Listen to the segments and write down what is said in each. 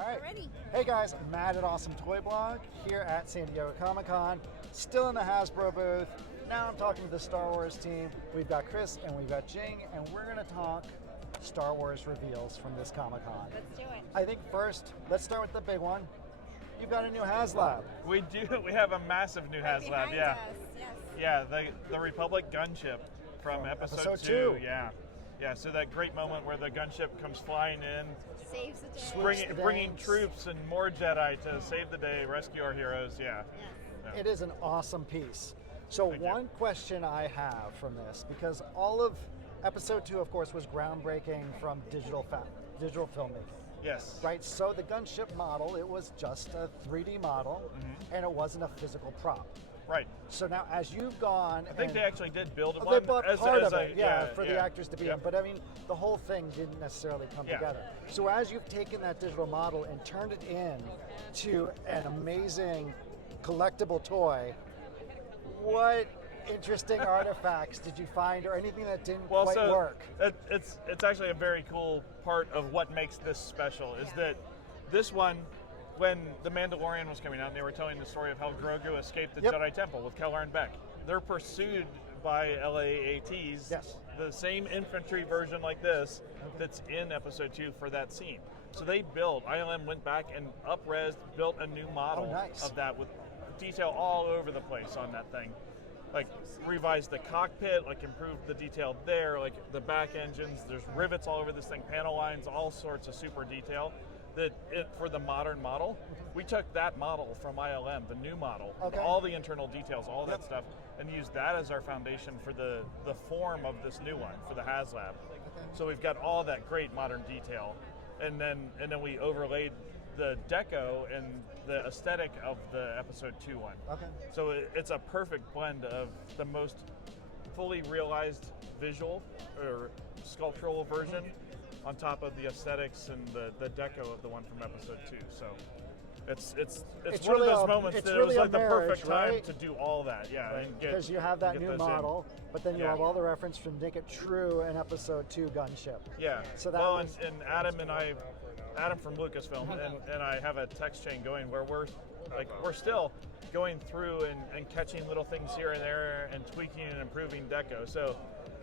All right. Ready. Hey guys, Matt at AwesomeToyBlog here at San Diego Comic-Con, still in the Hasbro booth. Now I'm talking to the Star Wars team. We've got Chris and we've got Jing, and we're going to talk Star Wars reveals from this Comic-Con. Let's do it. I think first, let's start with the big one. You've got a new HasLab. We do. We have a massive new Right HasLab. behind Yeah. us, yes. Yeah. The Republic gunship from episode two. two. Yeah. Yeah. So that great moment where the gunship comes flying in, Saves the day. bringing troops and more Jedi to save the day, rescue our heroes. Yeah. Yes. Yeah. It is an awesome piece. So Thank you. one question I have from this, because all of episode 2, of course, was groundbreaking from digital filmmaking. Yes. Right, so the gunship model, it was just a 3D model, and it wasn't a physical prop. Right. So now, as you've gone, I think they actually did build they one. bought as, part as of a- it, for the actors to be Yep. in. But I mean, the whole thing didn't necessarily come Yeah. together. So as you've taken that digital model and turned it in to an amazing collectible toy, what interesting artifacts did you find, or anything that didn't quite work? It's actually a very cool part of what makes this special is that this one, when The Mandalorian was coming out, and they were telling the story of how Grogu escaped the Yep. Jedi Temple with Kellar and Beck. They're pursued by LAATs, Yes. the same infantry version like this that's in episode 2 for that scene. So they built, ILM went back and up-resed, built a new model nice. of that with detail all over the place on that thing. Like revised the cockpit, like improved the detail there, like the back engines, there's rivets all over this thing, panel lines, all sorts of super detail. For the modern model, we took that model from ILM, the new model, Okay. all the internal details, all that stuff, and used that as our foundation for the form of this new one, for the HasLab. So we've got all that great modern detail, and then we overlaid the deco and the aesthetic of the episode 2 one. Okay. So it's a perfect blend of the most fully realized visual or sculptural version on top of the aesthetics and the deco of the one from episode 2. So it's one really of those a- moments it's that really it was a like the perfect marriage, time right? to do all that. Yeah, and get- Because you have that get new those in. model, but then you Yeah. have all the reference from Make It True in episode 2 gunship. Yeah. So that well, was- and Adam from Lucasfilm and I have a text chain going where we're still going through and catching little things here and there and tweaking and improving deco. So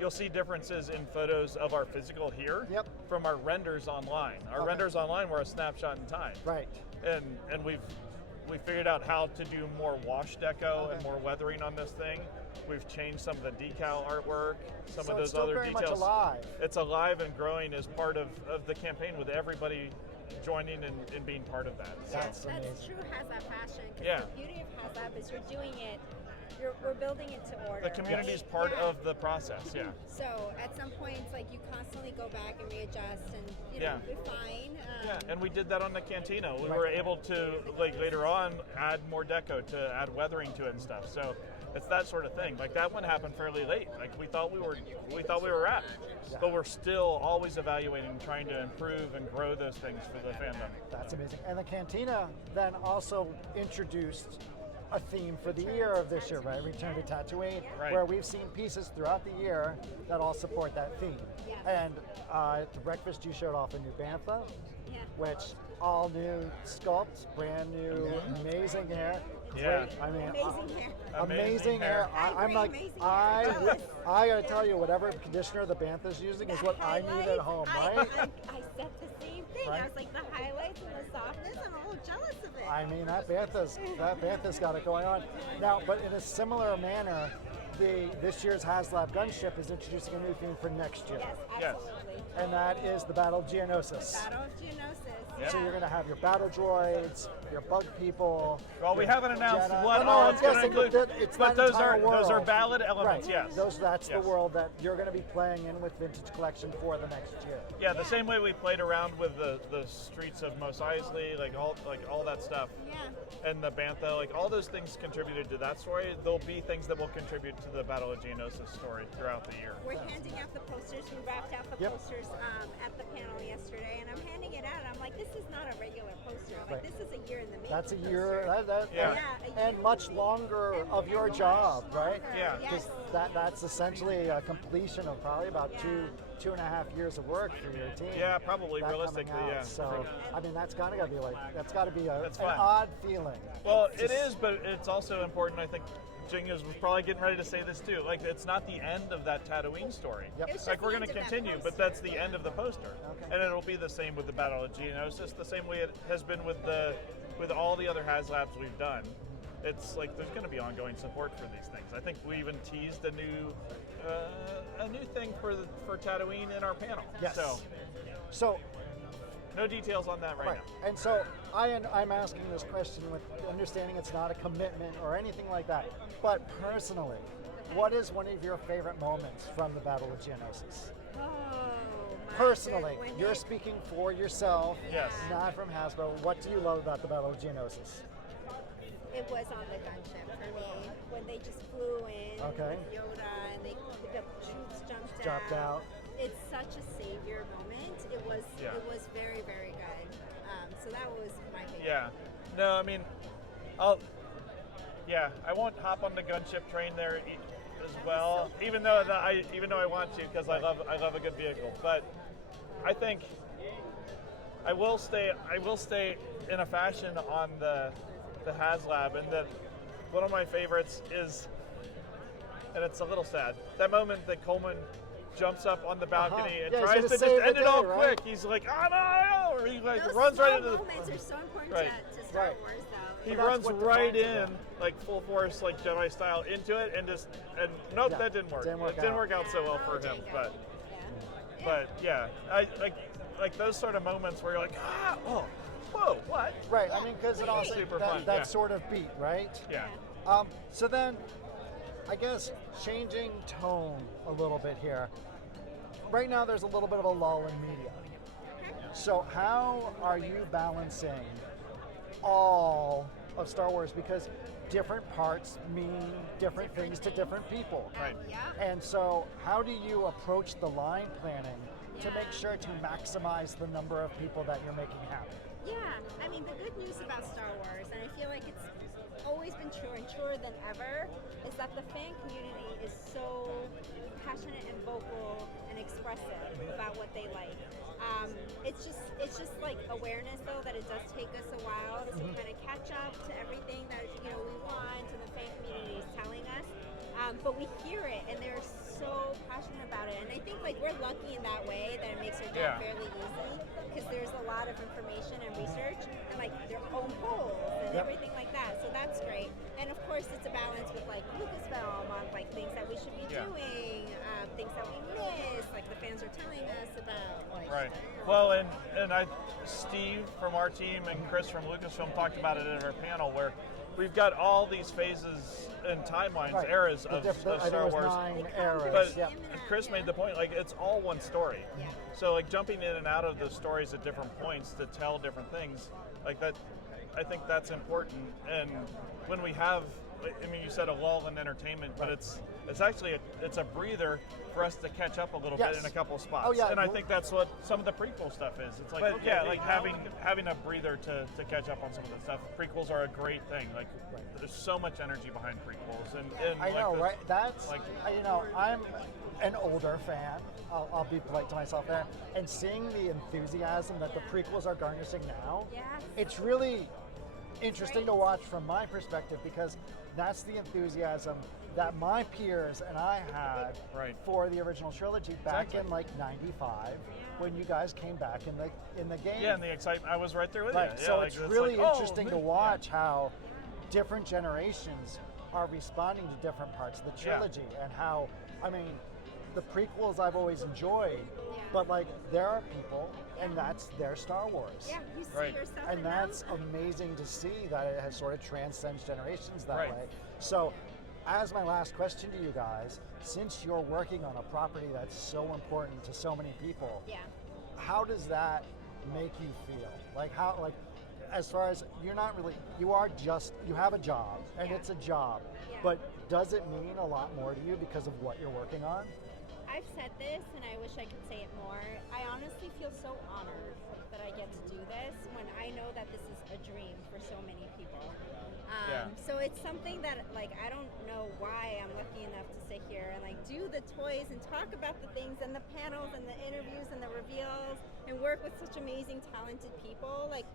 you'll see differences in photos of our physical here Yep. from our renders online. Our Okay. renders online were a snapshot in time. Right. And we figured out how to do more wash deco and more weathering on this thing. We've changed some of the decal artwork, some So of it's those still other very much details. alive. It's alive and growing as part of the campaign with everybody joining and being part of that. That's That's amazing. true HasLab passion. Because Yeah. the beauty of HasLab is you're doing it, we're building it to order. The community is part Yeah. of the process, yeah. So at some points, like you constantly go back and readjust and Yeah. refine. Yeah, and we did that on the Cantina. We were able to, like later on, add more deco to add weathering to it and stuff. So it's that sort of thing. Like that one happened fairly late. Like we thought we were wrapped, but we're still always evaluating, trying to improve and grow those things for the fandom. That's amazing. And the Cantina then also introduced a theme for the year of this year, right? Return to Tatooine, Right. where we've seen pieces throughout the year that all support that theme. Yes. And at the breakfast, you showed off a new Bantha, Yeah. which all new sculpt, brand new, amazing hair. Yeah. Great. I mean, Amazing hair. amazing hair. I'm agree, like, amazing hair. I gotta tell you, whatever conditioner the Bantha's using is what I need at home, right? I said the same thing. Right. I was like, the highlights and the softness, I'm a little jealous of it. I mean, that Bantha's got it going on. Now, but in a similar manner, this year's HasLab Gunship is introducing a new theme for next year. Yes, Yes. absolutely. And that is the Battle of Geonosis. Battle of Geonosis. Yeah. So you're going to have your battle droids, your bug people. Well, we your haven't announced Jedi. what No, all I'm it's going to guessing include, that it's but that those entire are world. valid elements. Right. Yes. That's Yes. the world that you're going to be playing in with Vintage Collection for the next year. Yeah, the same way we played around with the streets of Mos Eisley, like all that stuff. Yeah. And the Bantha, like all those things contributed to that story. There'll be things that will contribute to the Battle of Geonosis story throughout the year. We're handing out the posters. We wrapped out the Yep. posters at the panel yesterday, and I'm handing it out. I'm like, this is not a regular poster. Like, Right. this is a year in the making. That's a year, poster. Yeah. Yeah, a year. and much longer of your much job, right? longer, Yeah. yes. Because that's essentially a completion of probably about Yeah. 2.5 years of work for your team. Yeah, probably, that coming realistically, out. yeah. So, I mean, that's got to be an fun. odd feeling. Well, it is, but it's also important, I think. Jing was probably getting ready to say this too. Like, it's not the end of that Tatooine story. Yep. It was Like, just we're the going to end of that continue, but poster. that's the end of the poster. Okay. And it'll be the same with the Battle of Geonosis. It's just the same way it has been with all the other HasLabs we've done. It's like there's going to be ongoing support for these things. I think we even teased a new thing for Tatooine in our panel. Yes. So No details on that right now. And so I'm asking this question with understanding it's not a commitment or anything like that. But personally, what is one of your favorite moments from the Battle of Geonosis? Oh, my Personally, goodness. you're speaking for yourself, Yes. not from Hasbro. What do you love about the Battle of Geonosis? It was on the gunship for me when they just flew in Okay. with Yoda and the troops Jumped out. It's such a savior moment. It was Yeah. it was very, very good. So that was my favorite. Yeah. No, I mean, I won't hop on the gunship train there as well. so Even though I want to, because I love a good vehicle. But I think I will stay in a fashion on the HasLab, and that one of my favorites is, and it's a little sad, that moment that Coleman jumps up on the balcony and Yeah, he's tries gonna to just save end the it all day, right? quick. He's like, oh no! Or he like Those runs small right into the. moments are so important Right. to Star Right. Wars, though. He But that's runs what right defines it, in, like full force, like Jedi style, into it, and nope, Yeah, that didn't work. didn't work It didn't out. work out so well Oh, for him, Django. but yeah, I like those sort of moments where you're like, whoa, what? Right, I mean, because it also, Super that, fun, that yeah. sort of beat, right? Yeah, So then, I guess changing tone a little bit here. Right now, there's a little bit of a lull in media. So how are you balancing all of Star Wars? Because different parts mean different things to different people. Right. Yeah. And so how do you approach the line planning to Yeah. make sure to maximize the number of people that you're making happy? Yeah, I mean, the good news about Star Wars, and I feel like it's always been true and truer than ever, is that the fan community is so passionate and vocal and expressive about what they like. It's just like awareness, though, that it does take us a while to kind of catch up to everything that we want and the fan community is telling us. But we hear it, and they're so passionate about it. And I think like we're lucky in that way that it makes our job fairly easy, because there's a lot of information and research and like their own polls and everything like that. So that's great. And of course, it's a balance with like Lucasfilm on like things that we should be doing, things that we miss, like the fans are telling us about. Like, right. Well, and Steve from our team and Chris from Lucasfilm talked about it in our panel where we've got all these phases and timelines, Right. eras The of I think Star it was Wars. 9 eras. But Yep. Chris made the point, like, it's all one story. Yeah. So, like, jumping in and out of the stories at different points to tell different things, like that, I think that's important. And when we have, I mean, you said a lull in entertainment, but it's actually it's a breather for us to catch up a little bit Yes. in a couple of spots. Oh, yeah. And I think that's what some of the prequel stuff is. It's like, like having a breather to catch up on some of the stuff. Prequels are a great thing. Like, there's so much energy behind prequels, and I like know, the- right? That's, like- I'm an older fan. I'll be polite to myself there. And seeing the enthusiasm that the prequels are garnishing now, Yes. it's really interesting to watch from my perspective, because that's the enthusiasm that my peers and I had Right. for the original trilogy back Exactly. in like '95 when you guys came back in the game. Yeah, and the excitement. I was right there with Right. you. Yeah, So like, it's it's really like, interesting to watch how different generations are responding to different parts of the trilogy, and how, I mean, the prequels I've always enjoyed, but like there are people, and that's their Star Wars. Yeah, you see Right. yourself And in that's them. amazing to see that it has sort of transcends generations that Right. way. So, as my last question to you guys, since you're working on a property that's so important to so many people, Yeah. how does that make you feel? Like how, like, as far as you have a job, and Yeah. it's a job, Yeah. but does it mean a lot more to you because of what you're working on? I've said this, and I wish I could say it more. I honestly honestly feel so honored that I get to do this when I know that this is a dream for so many people. So it's something that, like, I don't know why I'm lucky enough to sit here and, like, do the toys and talk about the things and the panels and the interviews and the reveals and work with such amazing, talented people. Like,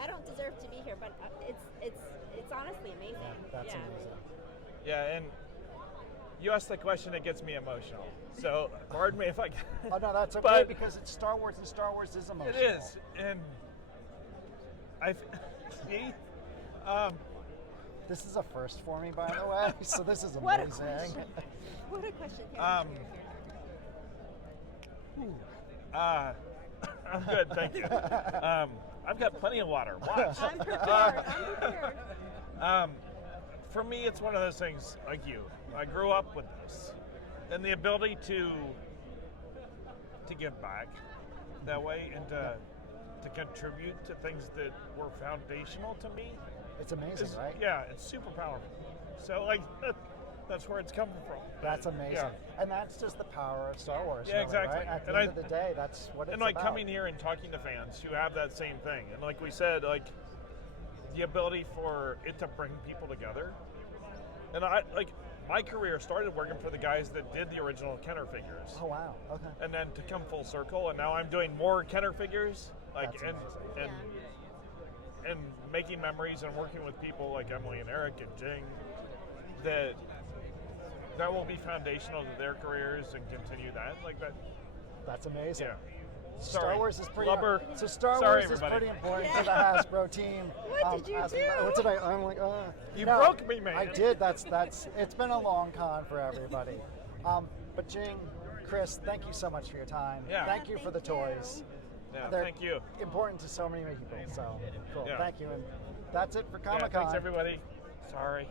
I don't deserve to be here, but it's honestly amazing. That's amazing. Yeah, and you asked the question, it gets me emotional. So, pardon me if I can. Oh, no, that's okay, But because it's Star Wars, and Star Wars is emotional. it is, and see, This is a first for me, by the way, so this is What a amazing. question. What a question. I'm good, thank you. I've got plenty of water. Watch. I'm prepared. I'm prepared. For me, it's one of those things like you. I grew up with this, and the ability to give back that way and to contribute to things that were foundational to me. It's amazing, right? Yeah, it's super powerful. So, like, that's where it's coming from. That's amazing. Yeah. And that's just the power of Star Wars. Yeah, really, exactly. Right? At the And end of the day, that's what it's And like about. coming here and talking to fans who have that same thing, and like we said, like the ability for it to bring people together. And I like my career started working for the guys that did the original Kenner figures. Oh, wow. Okay. And then to come full circle, and now I'm doing more Kenner figures, like That's and amazing. and making memories and working with people like Emily and Eric and Jing that will be foundational to their careers and continue that like that. That's amazing. Yeah. Star Sorry. Wars is pretty. Blubber. So Star Sorry, Wars everybody. is pretty important to the Hasbro team. What did you do? What did I? I'm like, You no, broke me, man. I did. That's. It's been a long con for everybody. But Jing, Chris, thank you so much for your time. Yeah. Thank you for the toys. Yeah, They're thank you. Important to so many people. So cool. Yeah. Thank you. And that's it for Yeah, Comic Con. thanks everybody. Sorry.